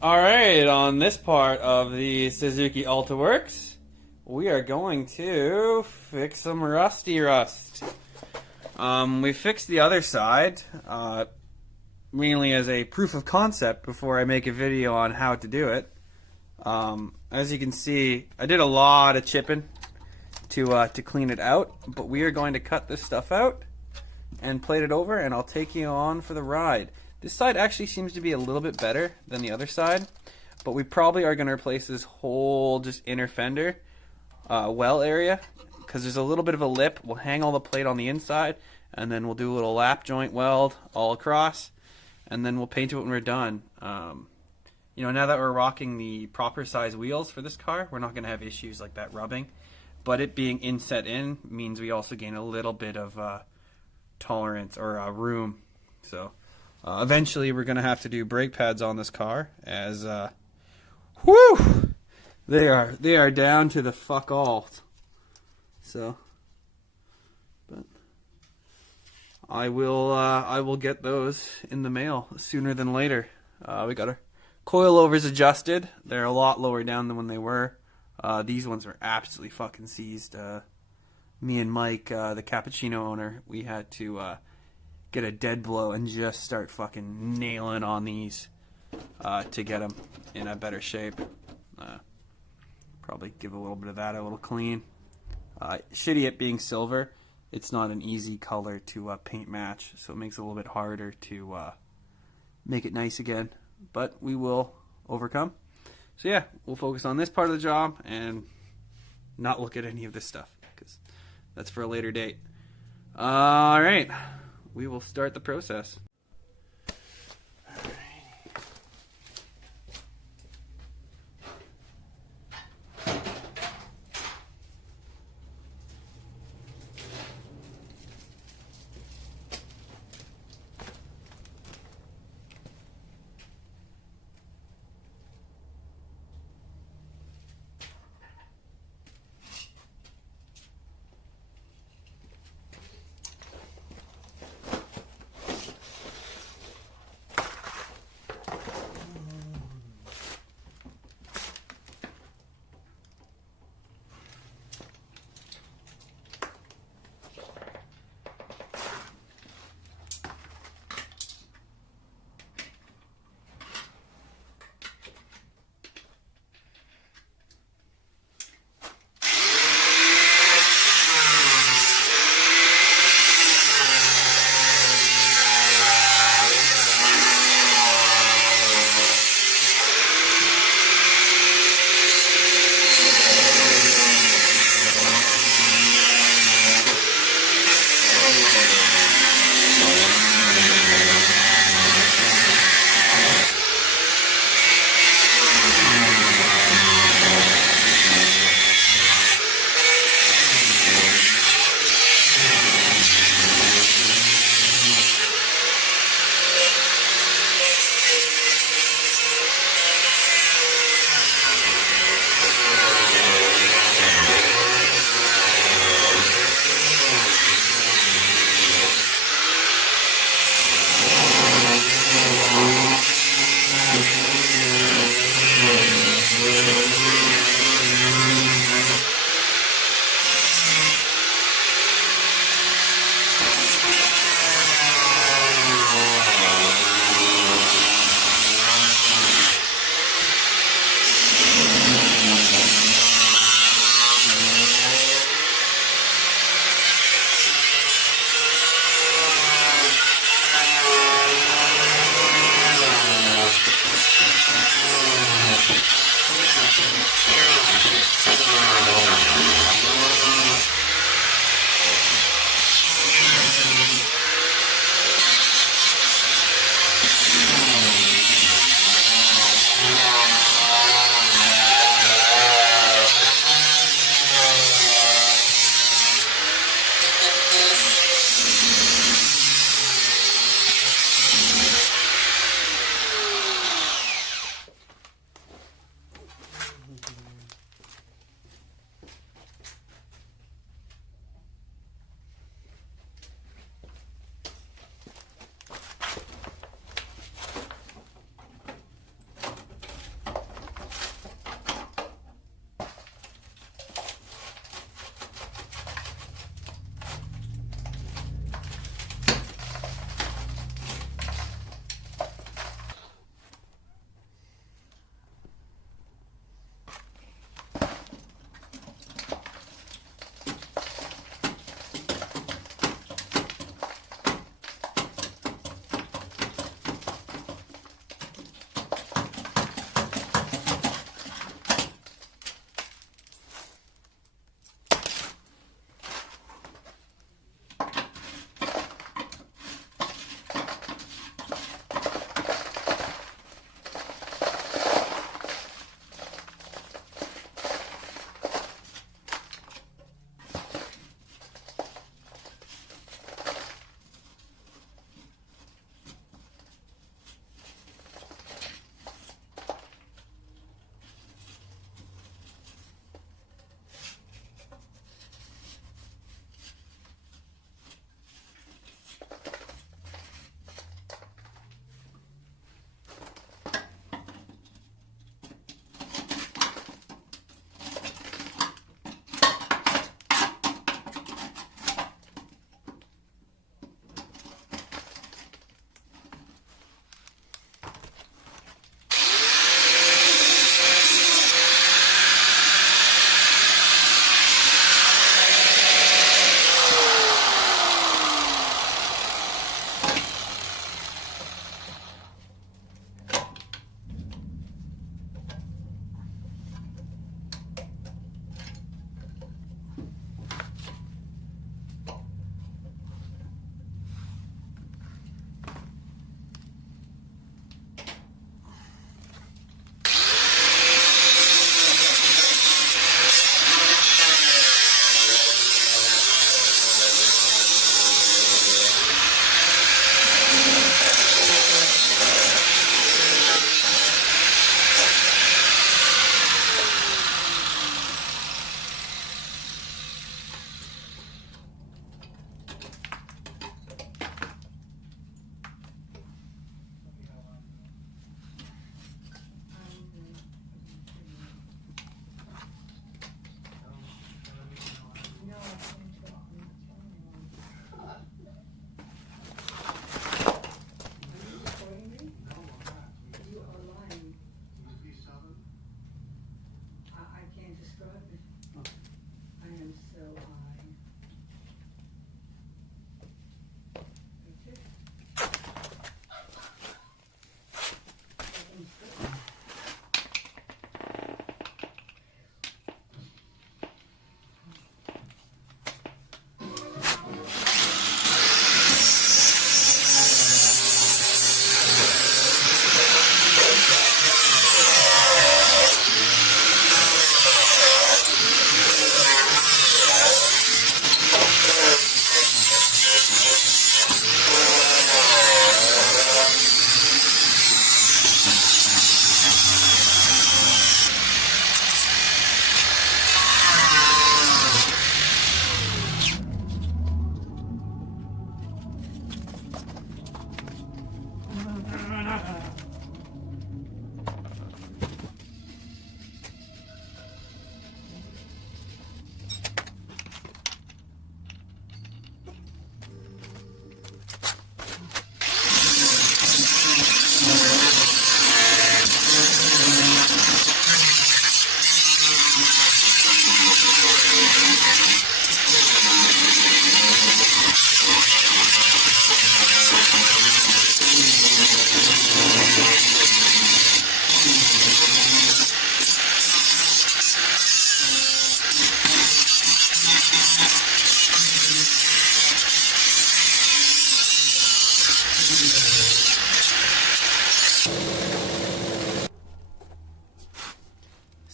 Alright, on this part of the Suzuki Alto Works, we are going to fix some rusty rust. We fixed the other side, mainly as a proof of concept before I make a video on how to do it. As you can see, I did a lot of chipping to clean it out, but we are going to cut this stuff out and plate it over, and I'll take you on for the ride. This side actually seems to be a little bit better than the other side, but we probably are going to replace this whole just inner fender well area because there's a little bit of a lip. We'll hang all the plate on the inside, and then we'll do a little lap joint weld all across, and then we'll paint it when we're done. You know, now that we're rocking the proper size wheels for this car, we're not going to have issues like that rubbing, but it being inset in means we also gain a little bit of tolerance or room. So eventually we're gonna have to do brake pads on this car, as whew, they are down to the fuck all. So, but I will get those in the mail sooner than later. We got our coilovers adjusted. They're a lot lower down than when they were. These ones were absolutely fucking seized. Me and Mike, the cappuccino owner, we had to get a dead blow and just start fucking nailing on these to get them in a better shape. Probably give a little bit of that a little clean. Shitty it being silver, it's not an easy color to paint match, so it makes it a little bit harder to make it nice again. But we will overcome. So yeah, we'll focus on this part of the job and not look at any of this stuff, because that's for a later date. Alright, we will start the process.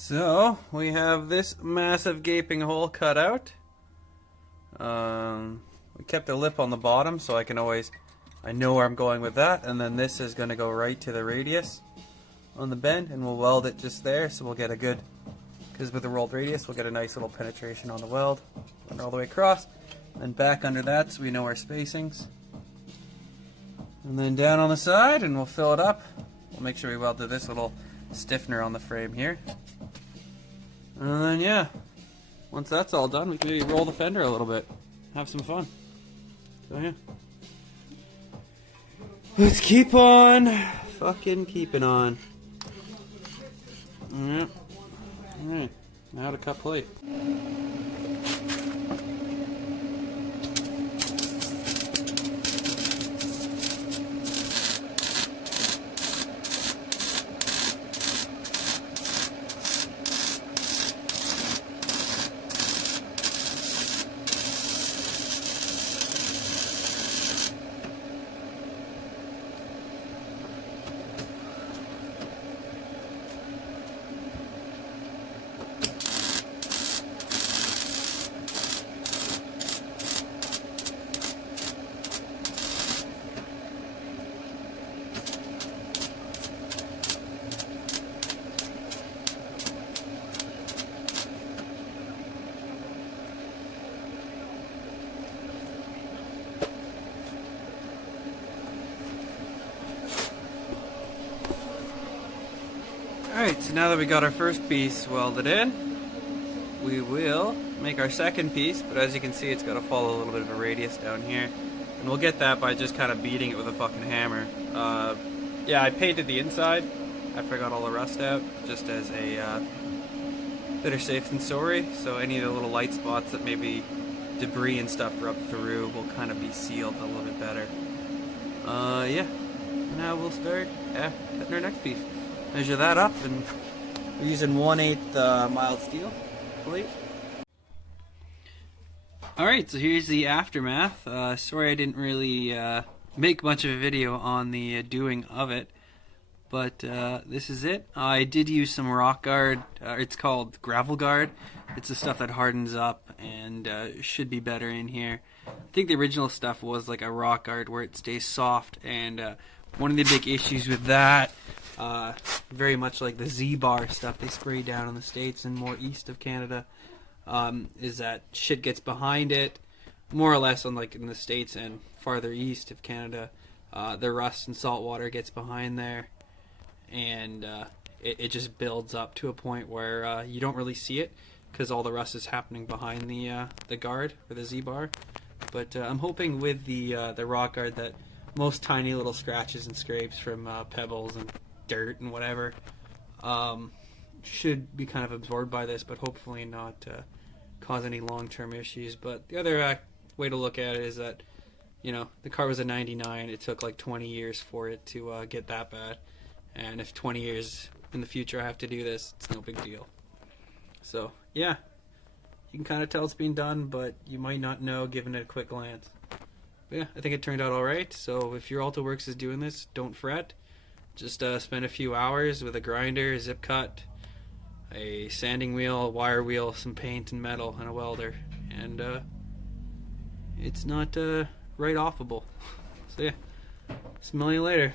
So we have this massive gaping hole cut out. We kept a lip on the bottom so I know where I'm going with that, and then this is going to go right to the radius on the bend, and we'll weld it just there, so we'll get a good, because with the rolled radius we'll get a nice little penetration on the weld, run all the way across, and back under that so we know our spacings. And then down on the side, and we'll fill it up. We'll make sure we weld to this little stiffener on the frame here. And then yeah, once that's all done, we can maybe roll the fender a little bit, have some fun. So yeah, let's keep on fucking keeping on. Yep. Alright, now to cut plate. Alright, so now that we got our first piece welded in, we will make our second piece, but as you can see it's got to follow a little bit of a radius down here, and we'll get that by just kind of beating it with a fucking hammer. Yeah, I painted the inside after I got all the rust out, just as a better safe than sorry, so any of the little light spots that maybe debris and stuff rub through will kind of be sealed a little bit better. Yeah, now we'll start cutting our next piece. Measure that up, and we're using 1/8 mild steel plate. Alright, so here's the aftermath. Sorry I didn't really make much of a video on the doing of it, but this is it. I did use some rock guard. It's called gravel guard. It's the stuff that hardens up and should be better in here. I think the original stuff was like a rock guard where it stays soft, and one of the big issues with that, very much like the Z-bar stuff they spray down in the States and more east of Canada, is that shit gets behind it, more or less unlike in the States and farther east of Canada. The rust and salt water gets behind there, and it just builds up to a point where you don't really see it because all the rust is happening behind the guard or the Z-bar. But I'm hoping with the rock guard that most tiny little scratches and scrapes from pebbles and dirt and whatever should be kind of absorbed by this, but hopefully not cause any long-term issues. But the other way to look at it is that, you know, the car was a 99. It took like 20 years for it to get that bad, and if 20 years in the future I have to do this, it's no big deal. So yeah, you can kind of tell it's being done, but you might not know given it a quick glance. But yeah, I think it turned out alright. So if your Alto Works is doing this, don't fret. Just spend a few hours with a grinder, a zip cut, a sanding wheel, a wire wheel, some paint and metal, and a welder, and it's not right offable. So yeah, smell you later.